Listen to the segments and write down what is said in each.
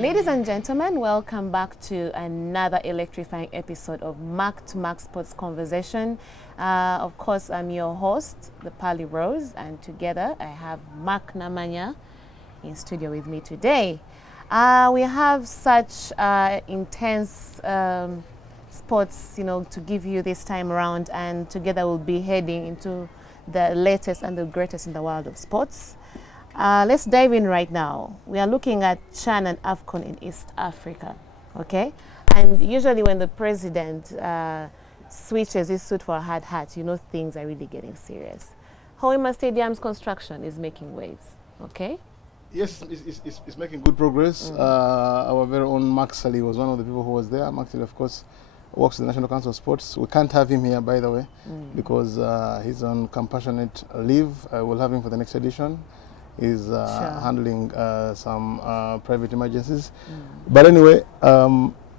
Ladies and gentlemen, welcome back to another electrifying episode of Mark2Mark Sports Conversation. Of course, I'm your host, the Pali Rose, and together I have Mark Namanya in studio with me today. We have such intense sports, to give you this time around, and together we'll be heading into the latest and the greatest in the world of sports. Let's dive in right now. We are looking at CHAN and AFCON in East Africa, okay? And usually when the president switches his suit for a hard hat, things are really getting serious. Hoima Stadium's construction is making waves, okay? Yes, it's making good progress. Our very own Mark Sally was one of the people who was there. Mark Sally, of course, works in the National Council of Sports. We can't have him here, by the way, because he's on compassionate leave. We'll have him for the next edition. He's handling some private emergencies. But anyway,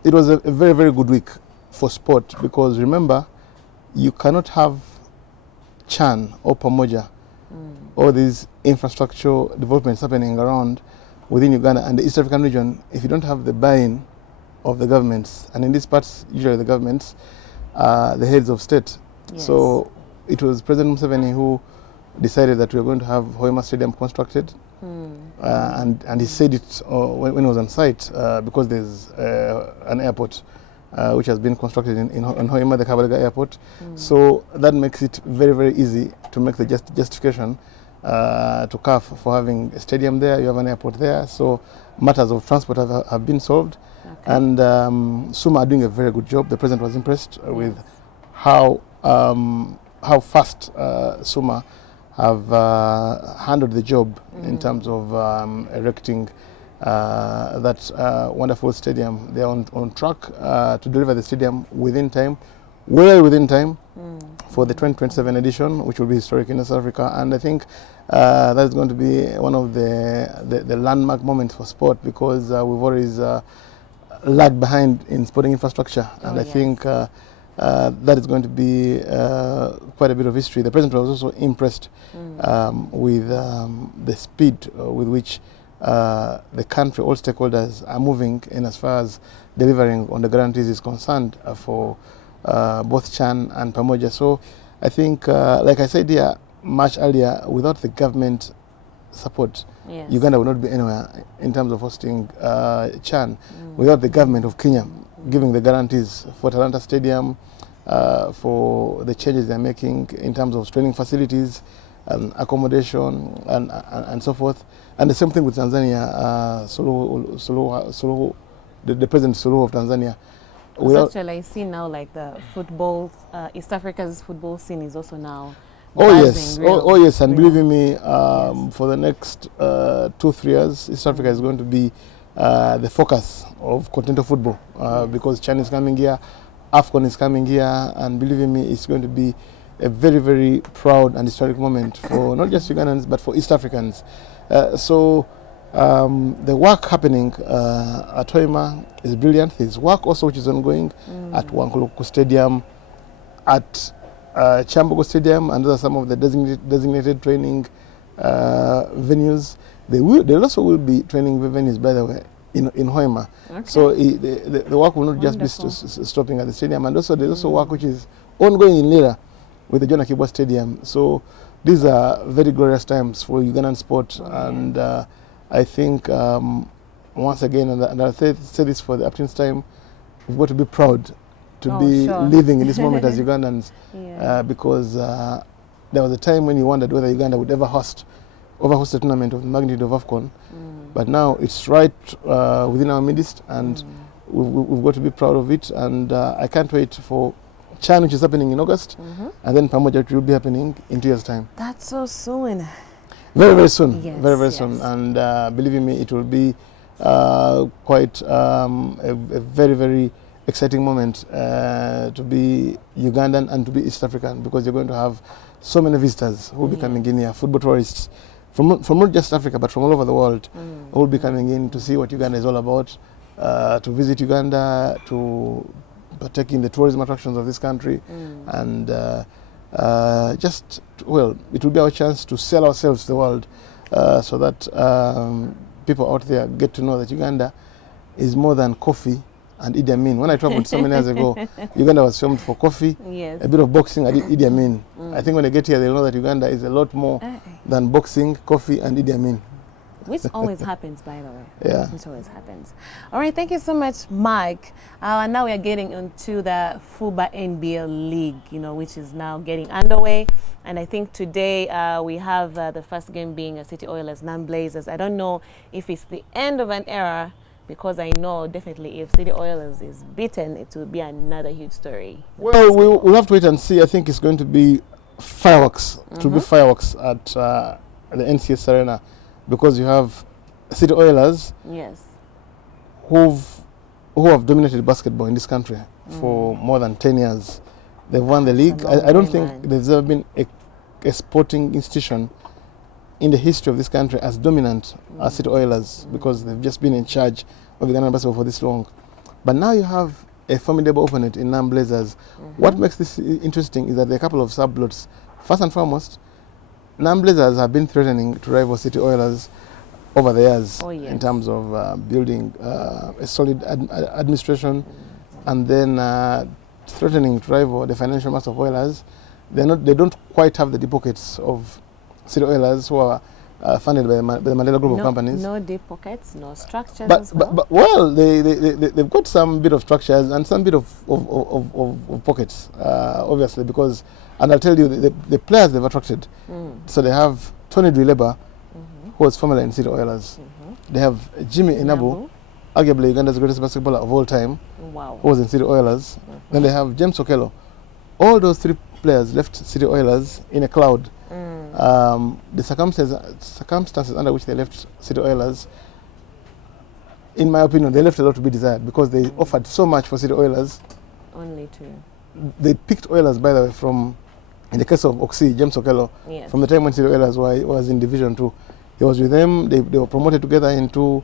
it was a very, very good week for sport, because remember, you cannot have CHAN or Pamoja, all these infrastructure developments happening around within Uganda and the East African region if you don't have the buy-in of the governments. And in these parts, usually the governments are the heads of state. Yes. So it was President Museveni who decided that we were going to have Hoima Stadium constructed, and he said it when he was on site, because there's an airport which has been constructed in Hoima, the Kabalega airport. So that makes it very, very easy to make the justification to CAF for having a stadium there. You have an airport there, so matters of transport have been solved. Okay. And SUMA are doing a very good job. The president was impressed with how fast SUMA have handled the job in terms of erecting that wonderful stadium. They are on track to deliver the stadium within time, well within time, for the 2027 edition, which will be historic in South Africa. And I think that's going to be one of the landmark moments for sport, because we've always lagged behind in sporting infrastructure. And I think that is going to be quite a bit of history. The president was also impressed with the speed with which the country, all stakeholders are moving in as far as delivering on the guarantees is concerned for both CHAN and Pamoja. So I think, like I said here much earlier, without the government support, Uganda would not be anywhere in terms of hosting CHAN. Without the government of Kenya giving the guarantees for Talanta Stadium, for the changes they're making in terms of training facilities and accommodation and so forth. And the same thing with Tanzania, the President Suluhu of Tanzania. Actually, I see now like the football, East Africa's football scene is also now yes, and believe me, for the next 2-3 years, East Africa is going to be the focus of continental football, because CHAN is coming here, AFCON is coming here, and believe me, it's going to be a very, very proud and historic moment for not just Ugandans, but for East Africans. So the work happening at Hoima is brilliant. There's work also which is ongoing at Wankuluku Stadium, at Chambogo Stadium, and those are some of the designated training venues. There also will be training venues, by the way, in Hoima. Okay. So the work will not just be stopping at the stadium. And also there's also work which is ongoing in Lira with the John Akibwa Stadium. So these are very glorious times for Ugandan sport. And I think, once again, and I'll say this for the upton's time, we've got to be proud to be living in this moment as Ugandans, because there was a time when you wondered whether Uganda would ever host a tournament of the magnitude of AFCON, but now it's right within our midst, and we've got to be proud of it. And I can't wait for CHAN, which is happening in August, and then Pamoja, which will be happening in 2 years' time. That's so soon. Very, very soon. Yes, very, very soon. And believe me, it will be quite a very, very exciting moment to be Ugandan and to be East African, because you're going to have so many visitors who will be coming in here, football tourists from not just Africa but from all over the world, who will be coming in to see what Uganda is all about, to visit Uganda, to partake in the tourism attractions of this country, and it will be our chance to sell ourselves to the world, so that people out there get to know that Uganda is more than coffee and Idi Amin. When I traveled so many years ago, Uganda was famed for coffee, Yes. a bit of boxing, and Idi Amin. I think when they get here, they'll know that Uganda is a lot more than boxing, coffee, and Idi Amin. Which always happens, by the way. Yeah. Which always happens. All right, thank you so much, Mike. Now we are getting into the FUBA NBL League, which is now getting underway. And I think today we have the first game being City Oilers Non-Blazers. I don't know if it's the end of an era, because I know definitely if City Oilers is beaten, it will be another huge story. Well, we'll have to wait and see. I think it's going to be fireworks. It will be fireworks at the NCS Arena, because you have City Oilers, yes, who have dominated basketball in this country for more than 10 years. They've won the league. I don't think there's ever been a sporting institution in the history of this country as dominant as City Oilers, because they've just been in charge of the Ghana basketball for this long. But now you have a formidable opponent in Non-Blazers. What makes this interesting is that there are a couple of subplots. First and foremost, Non-Blazers have been threatening to rival City Oilers over the years in terms of building a solid administration, and then threatening to rival the financial mass of Oilers. They don't quite have the deep pockets of City Oilers, who are funded by the Mandela Group of companies. No deep pockets, no structures as well. But they've got some bit of structures and some bit of pockets, obviously, because, and I'll tell you, the players they've attracted. So they have Tony Dweleba, who was formerly in City Oilers. They have Jimmy Inabu, arguably Uganda's greatest basketballer of all time, who was in City Oilers. Then they have James Okello. All those three players left City Oilers in a cloud. The circumstances under which they left City Oilers, in my opinion, they left a lot to be desired, because they offered so much for City Oilers. Only to. They picked Oilers, by the way, from, in the case of Oxy, James Okello, from the time when City Oilers was in Division 2. He was with them. They were promoted together into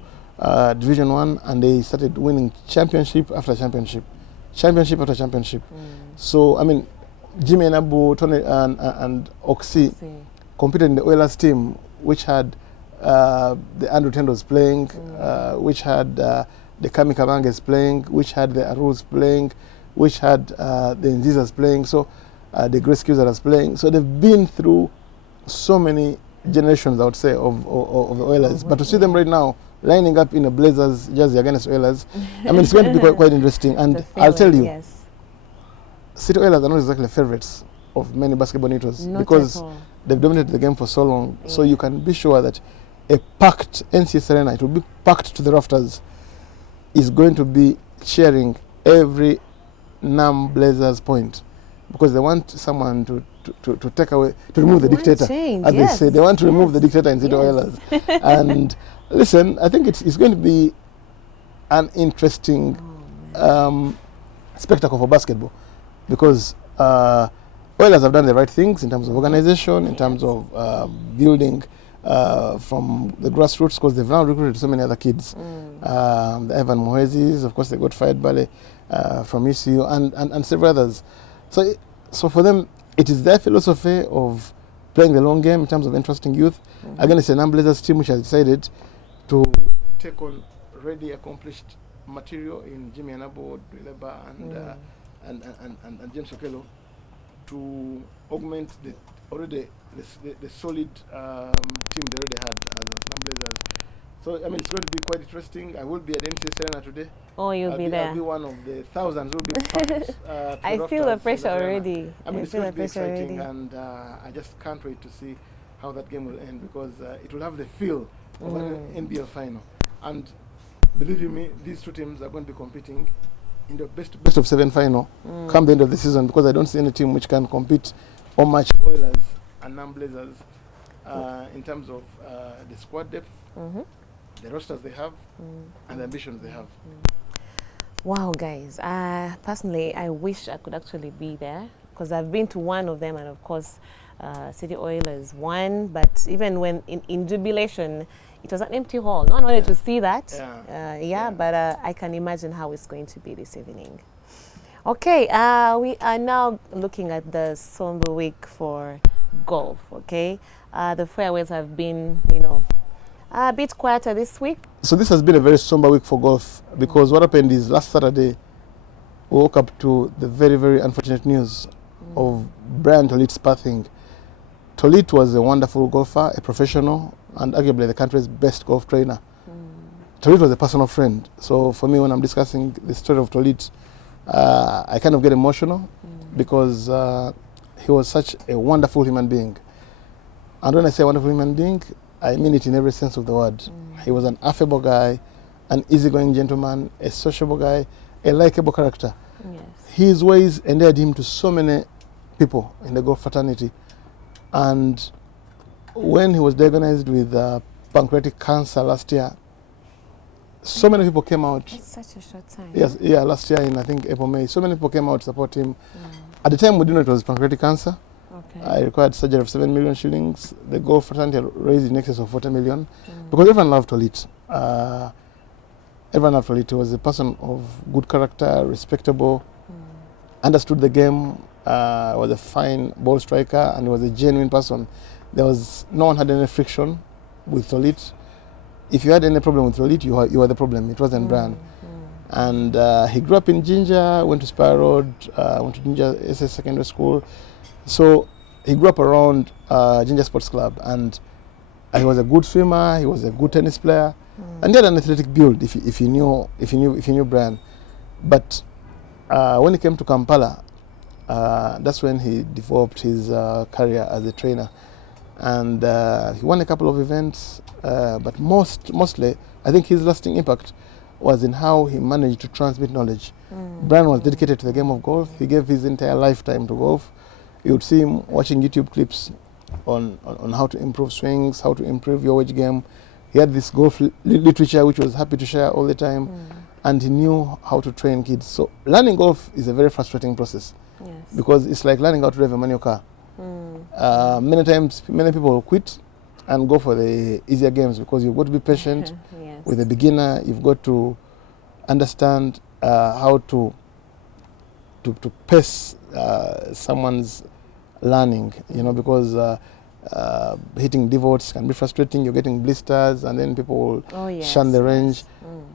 Division 1, and they started winning championship after championship after championship. So, I mean, Jimmy Enabu, Tony and Oxy competed in the Oilers team, which had the Andrew Tendos playing, which had the Kami Kabanges playing, which had the Arus playing, which had the Nzizas playing, so the Grace Cusaras playing. So they've been through so many generations, I would say, of the Oilers. But to see them right now lining up in a Blazers jersey against Oilers, I mean, it's going to be quite interesting. And I'll tell you, City Oilers are not exactly favorites of many basketball neuters, because they've dominated the game for so long. So you can be sure that a packed NCS Arena, it will be packed to the rafters, is going to be cheering every Blazers point, because they want someone to take away, to remove the dictator, as they say. They want to remove the dictator in City Oilers. And listen, I think it's going to be an interesting spectacle for basketball, because Oilers have done the right things in terms of organization, in terms of building from the grassroots, because they've now recruited so many other kids. The Evan Moezis, of course, they got fired Bale from ECU, and several others. So for them, it is their philosophy of playing the long game in terms of interesting youth. Again, it's a Non-Blazers team which has decided to take on already accomplished material in Jimmy Anabo, Dweleba, and James Okello, to augment the solid team they already had as Non-Blazers. So, I mean, it's going to be quite interesting. I will be at NCS Arena today. Oh, you'll be there. I'll be one of the thousands who will be packed. I feel the pressure already. I mean, it's going to be exciting, and I just can't wait to see how that game will end, because it will have the feel of an NBL final. And believe you me, these two teams are going to be competing in the best of 7 final come the end of the season, because I don't see any team which can compete or match Oilers and Non-Blazers in terms of the squad depth, the rosters they have, and the ambitions they have. Wow, guys. Personally, I wish I could actually be there, because I've been to one of them, and of course, City Oilers won. But even when in jubilation, it was an empty hall. No one wanted to see that. But I can imagine how it's going to be this evening. Okay, we are now looking at the somber week for golf. Okay, the fairways have been, A bit quieter this week. So this has been a very somber week for golf because what happened is last Saturday we woke up to the very, very unfortunate news of Brian Tolit's passing. Tolit was a wonderful golfer, a professional, and arguably the country's best golf trainer. Tolit was a personal friend. So for me, when I'm discussing the story of Tolit, I kind of get emotional because he was such a wonderful human being. And when I say wonderful human being, I mean it in every sense of the word. He was an affable guy, an easygoing gentleman, a sociable guy, a likable character. Yes. His ways endeared him to so many people in the golf fraternity. And when he was diagnosed with pancreatic cancer last year, so many people came out. It's such a short time. Yes, yeah, last year in I think April, May. So many people came out to support him. At the time we didn't know it was pancreatic cancer. Okay. I required surgery of 7 million shillings. The golf fraternity raised in excess of 40 million because everyone loved Tolit. Everyone loved Tolit. He was a person of good character, respectable, understood the game, was a fine ball striker, and he was a genuine person. No one had any friction with Tolit. If you had any problem with Tolit, you were the problem. It wasn't Brian. And he grew up in Ginger, went to Spire Road, went to Ginger SS Secondary School. So he grew up around Ginger Sports Club, and he was a good swimmer. He was a good tennis player, and he had an athletic build. If you knew Brian, but when he came to Kampala, that's when he developed his career as a trainer, and he won a couple of events. But mostly, I think his lasting impact was in how he managed to transmit knowledge. Brian was dedicated to the game of golf. He gave his entire lifetime to golf. You would see him watching YouTube clips on how to improve swings, how to improve your wedge game. He had this golf literature which he was happy to share all the time, and he knew how to train kids. So learning golf is a very frustrating process because it's like learning how to drive a manual car. Many times, many people will quit and go for the easier games because you've got to be patient with a beginner. You've got to understand how to pace someone's learning, because hitting divots can be frustrating. You're getting blisters, and then people will shun the range.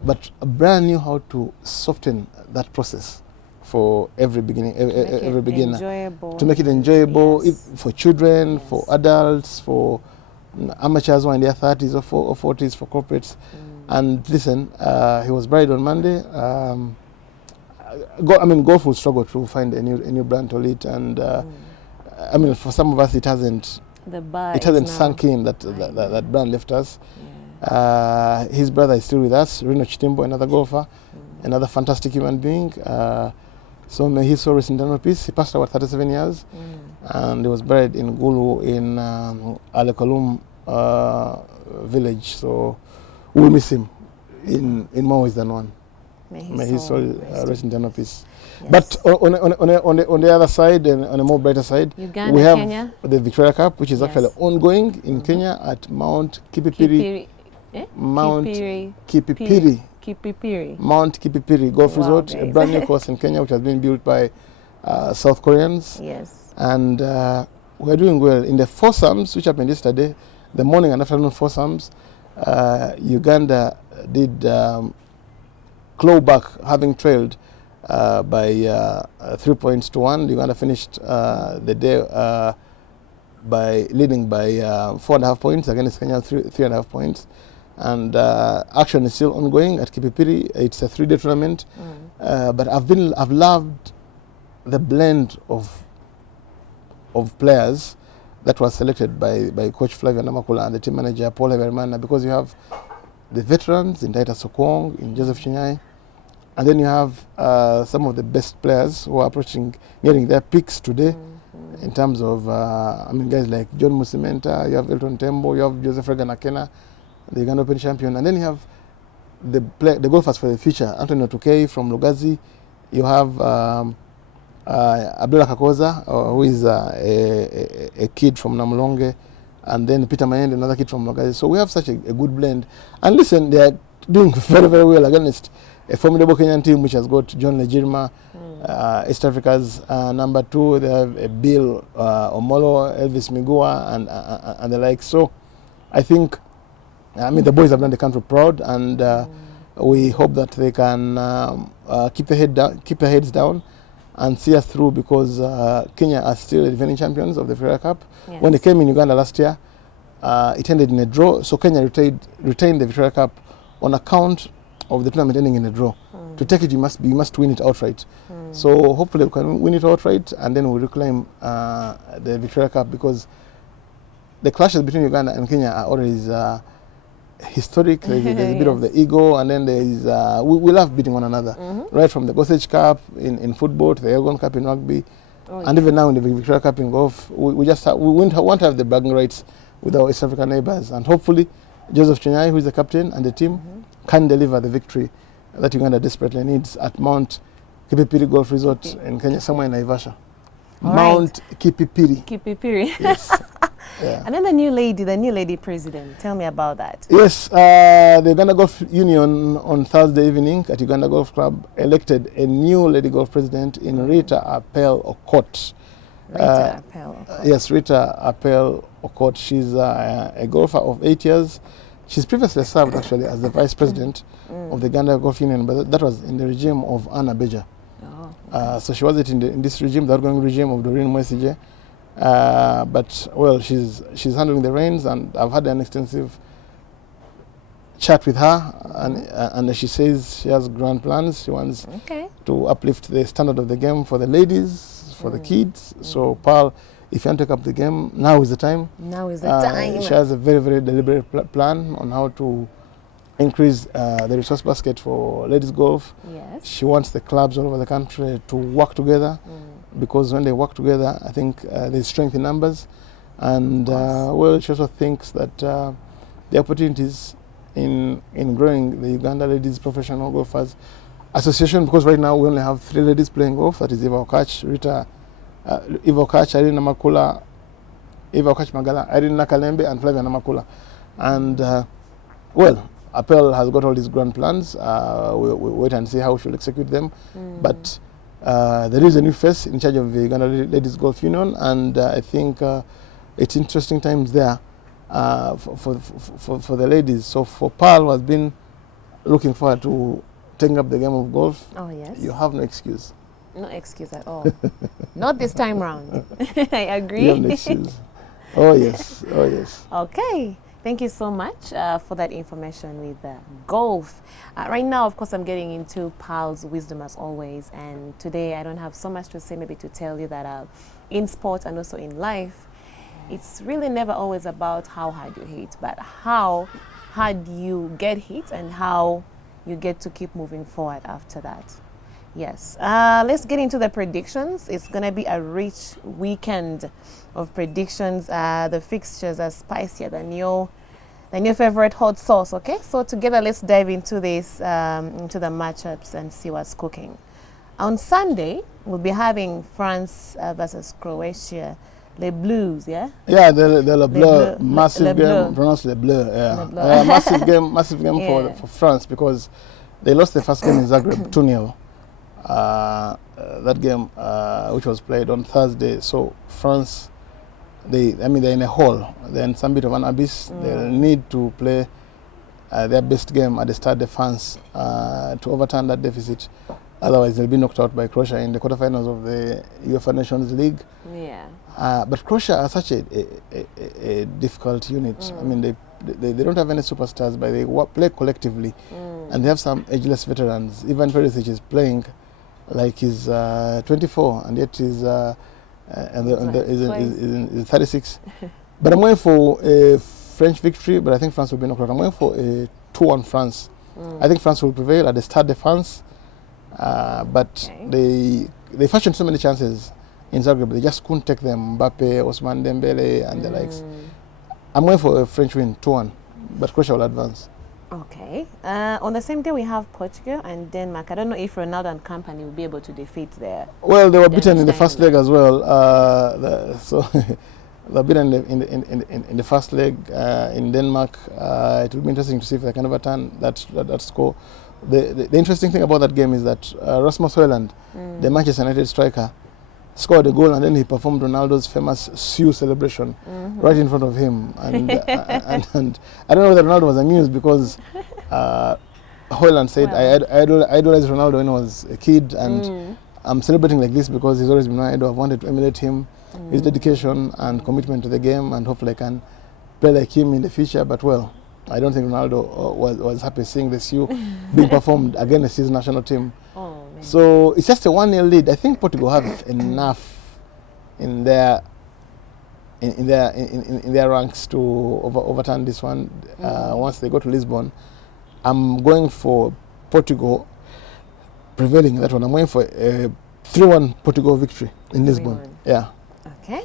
But Brian knew how to soften that process for every beginner, to make it enjoyable for children, for adults, for amateurs who are in their 30s or 40s, for corporates. And listen, he was buried on Monday. Golf will struggle to find a new Brian Tolit, and for some of us, it hasn't sunk in that Brian left us. His brother is still with us, Rino Chitimbo, another golfer, another fantastic human being. So may his soul rest in eternal peace. He passed away at 37 years, and he was buried in Gulu in Alekolum village. So we'll miss him in more ways than one. May his soul rest in eternal peace. Yes. But on the other side, and on a more brighter side, Uganda, we have Kenya. The Victoria Cup, which is actually ongoing in Kenya at Mount Kipipiri. Mount Kipipiri Golf Resort, a brand new course in Kenya, which has been built by South Koreans. Yes. And we're doing well. In the foursomes, which happened yesterday, the morning and afternoon foursomes, Uganda did claw back, having trailed by 3 points to 1. Uganda finished the day by leading by 4.5 points against Kenya 3.5 points. And action is still ongoing at Kipipiri. It's a 3-day tournament, but I've loved the blend of players that was selected by Coach Flavia Namakula and the team manager Paul Evermana, because you have the veterans in Taita Sokong, in Joseph Chinyai, and then you have some of the best players who are nearing their peaks today. In terms of, guys like John Musimenta, you have Elton Tembo, you have Joseph Reganakena, the Uganda Open champion, and then you have the golfers for the future, Anthony Otukei from Lugazi, you have Abdullah Kakoza, who is a kid from Namulonge, and then Peter Mayende, another kid from Lugazi. So we have such a good blend. And listen, they are doing very, very well against a formidable Kenyan team which has got John Lejirma, East Africa's number 2. They have Bill Omolo, Elvis Migua, and the like. So I think I mean, the boys have done the country proud, and we hope that they can keep their heads down, and see us through, because Kenya are still the defending champions of the Victoria Cup. Yes. When they came in Uganda last year, it ended in a draw, so Kenya retained the Victoria Cup on account of the tournament ending in a draw. To take it, you must win it outright. So hopefully we can win it outright, and then we reclaim the Victoria Cup, because the clashes between Uganda and Kenya are always historic. There's a bit of the ego, and then there is we love beating one another, right from the Gossage Cup in football to the Elgon Cup in rugby, and even now in the Victoria Cup in golf. We want to have the bragging rights with our East African neighbors, and hopefully Joseph Chinyai, who is the captain, and the team can deliver the victory that Uganda desperately needs at Mount Kipipiri Golf Resort in Kenya, somewhere in Naivasha. Mount Kipipiri. Kipipiri. Yes. Yeah. And then the new lady president. Tell me about that. Yes, the Uganda Golf Union on Thursday evening at Uganda Golf Club elected a new lady golf president in Rita Appel Okot. Yes, Rita Appel Okot. She's a golfer of 8 years. She's previously served actually as the vice president of the Uganda Golf Union, but that was in the regime of Anna Beja. So she wasn't in this regime, the outgoing regime of Doreen Mwesije. But well, she's handling the reins, and I've had an extensive chat with her, and she says she has grand plans. She wants to uplift the standard of the game for the ladies, for the kids. So Pearl, if you want to take up the game, now is the time. Now is the time. She has a very, very deliberate plan on how to increase the resource basket for ladies golf. Yes. She wants the clubs all over the country to work together, because when they work together, I think there's strength in numbers. And well, she also thinks that the opportunities in growing the Uganda Ladies Professional Golfers Association, because right now we only have 3 ladies playing golf. That is Eva Okach, Irene Namakula, Eva Okach Magala, Irene Nakalembe, and Flavia Namakula. And well, Appel has got all these grand plans. We'll wait and see how she'll execute them. But there is a new face in charge of the Uganda Ladies Golf Union, and I think it's interesting times there for the ladies. So for Pearl, who has been looking forward to taking up the game of golf, you have no excuse. No excuse at all. Not this time round. I agree. You have no excuse. Oh yes, oh yes. Okay. Thank you so much for that information with golf. Right now, of course, I'm getting into Pearl's wisdom as always. And today I don't have so much to say, maybe to tell you that in sport and also in life, it's really never always about how hard you hit, but how hard you get hit and how you get to keep moving forward after that. Yes. Let's get into the predictions. It's going to be a rich weekend of predictions. The fixtures are spicier than your favorite hot sauce. Okay, so together let's dive into this, into the matchups and see what's cooking. On Sunday, we'll be having France versus Croatia. Les Bleus, yeah? Yeah, the Le Bleu, massive game, pronounced Le Bleu, yeah. Massive game for France, because they lost the first game in Zagreb 2-0. That game, which was played on Thursday, so France, they're in a hole. They're in some bit of an abyss. They'll need to play their best game at the Stade de France to overturn that deficit. Otherwise, they'll be knocked out by Croatia in the quarterfinals of the UEFA Nations League. Yeah. But Croatia are such a difficult unit. I mean, they don't have any superstars, but they play collectively, and they have some ageless veterans. Ivan Perisic is playing like he's 24, and yet he's is 36. But I'm going for a French victory, but I think France will be knocked out. I'm going for a 2-1 France. I think France will prevail at the Stade de France, but they fashioned so many chances in Zagreb, they just couldn't take them. Mbappe, Ousmane Dembele, and the likes. I'm going for a French win, 2-1, but Croatia will advance. Okay. On the same day, we have Portugal and Denmark. I don't know if Ronaldo and company will be able to defeat their... Well, they were beaten in the first leg as well. So they were beaten in the first leg in Denmark. It will be interesting to see if they can overturn that score. The interesting thing about that game is that Rasmus Højlund, the Manchester United striker, scored a goal, and then he performed Ronaldo's famous Sioux celebration right in front of him. And, and I don't know whether Ronaldo was amused because Hoyland said, Well. I idolized Ronaldo when I was a kid, and I'm celebrating like this because he's always been my idol. I've wanted to emulate him, his dedication and commitment to the game, and hopefully I can play like him in the future. But well, I don't think Ronaldo was happy seeing the Sioux being performed against his national team. Oh, man. So it's just a 1-0 lead. I think Portugal have enough in their ranks to overturn this one. Once they go to Lisbon, I'm going for Portugal prevailing in that one. I'm going for a 3-1 Portugal victory in Lisbon. 3-1. Yeah. Okay.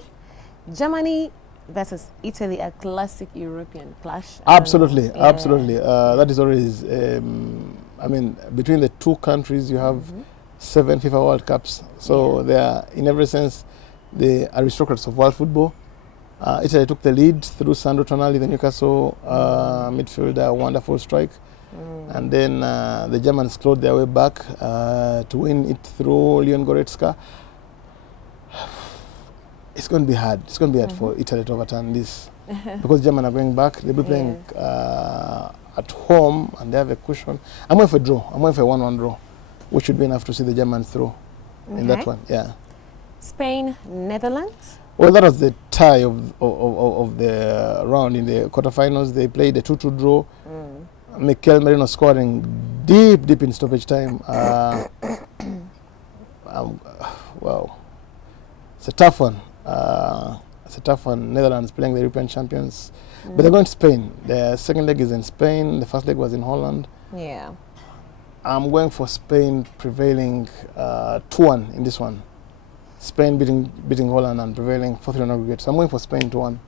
Germany versus Italy, a classic European clash. Absolutely, Yeah. absolutely. That is always, I mean, between the two countries, you have 7 FIFA World Cups. So they are, in every sense, the aristocrats of world football. Italy took the lead through Sandro Tonali, the Newcastle midfielder, wonderful strike. And then the Germans clawed their way back to win it through Leon Goretzka. It's going to be hard. It's going to be hard for Italy to overturn this because Germany are going back. They'll be playing at home and they have a cushion. I'm going for a draw. I'm going for a 1-1 draw, which should be enough to see the Germans through in that one. Yeah. Spain, Netherlands. Well, that was the tie of the round in the quarterfinals. They played a 2-2 draw. Mikel Merino scoring deep in stoppage time. Wow, it's a tough one. It's a tough one. Netherlands playing the European champions, but they're going to Spain. The second leg is in Spain. The first leg was in Holland. Yeah. I'm going for Spain prevailing 2-1 in this one. Spain beating Holland and prevailing 4-3 aggregate. So I'm going for Spain 2-1.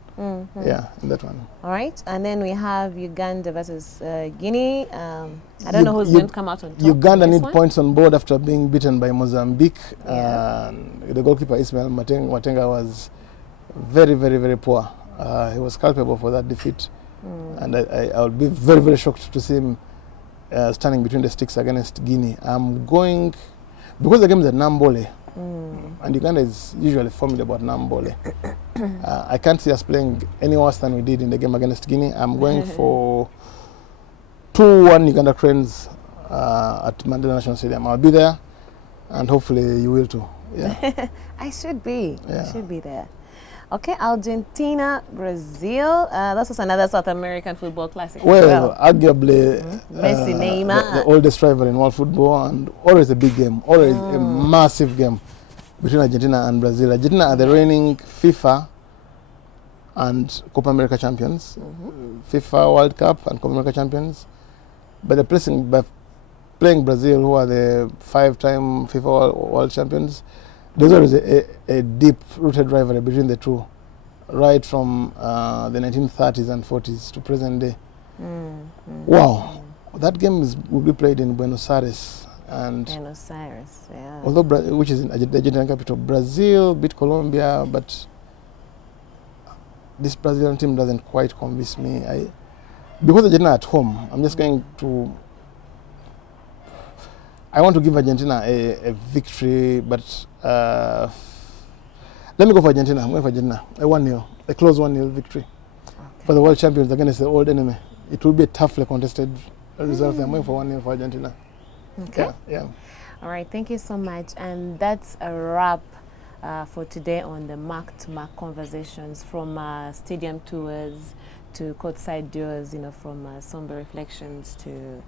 Yeah, in that one. All right, and then we have Uganda versus Guinea. I don't know who's going to come out on top. Uganda need points on board after being beaten by Mozambique. The goalkeeper Ismail Matenga was very poor. He was culpable for that defeat, and I would be very shocked to see him standing between the sticks against Guinea. I'm going because the game is at Nambole. And Uganda is usually formidable at Nambole. I can't see us playing any worse than we did in the game against Guinea. I'm going for 2-1 Uganda Cranes at Mandela National Stadium. I'll be there, and hopefully you will too. Yeah. I should be. Yeah. I should be there. Okay, Argentina, Brazil. That's also another South American football classic. Well, arguably Messi, Neymar. The oldest rival in world football, and always a big game, always a massive game between Argentina and Brazil. Argentina are the reigning FIFA and Copa America champions, FIFA World Cup and Copa America champions. But they're playing Brazil, who are the 5-time FIFA World champions. There's always a deep-rooted rivalry between the two, right from the 1930s and 40s to present day. Wow, that game will be played in Buenos Aires. And Buenos Aires, yeah. Although which is in the Argentine capital, Brazil beat Colombia, but this Brazilian team doesn't quite convince me. Because Argentina at home, I'm just going to. I want to give Argentina a victory, but let me go for Argentina. I'm going for Argentina. A 1-0, a close 1-0 victory for the world champions against the old enemy. It will be a toughly contested result. I'm going for 1-0 for Argentina. Okay. Yeah. All right. Thank you so much. And that's a wrap for today on the Mark2Mark conversations, from stadium tours to courtside tours, from somber reflections to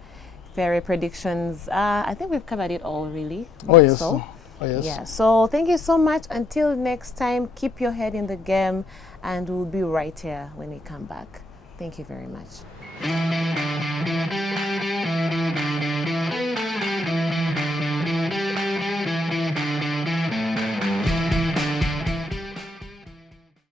fairy predictions. I think we've covered it all, really. Oh, yes. So, Oh, yes. yeah. So thank you so much. Until next time, keep your head in the game, and we'll be right here when we come back. Thank you very much.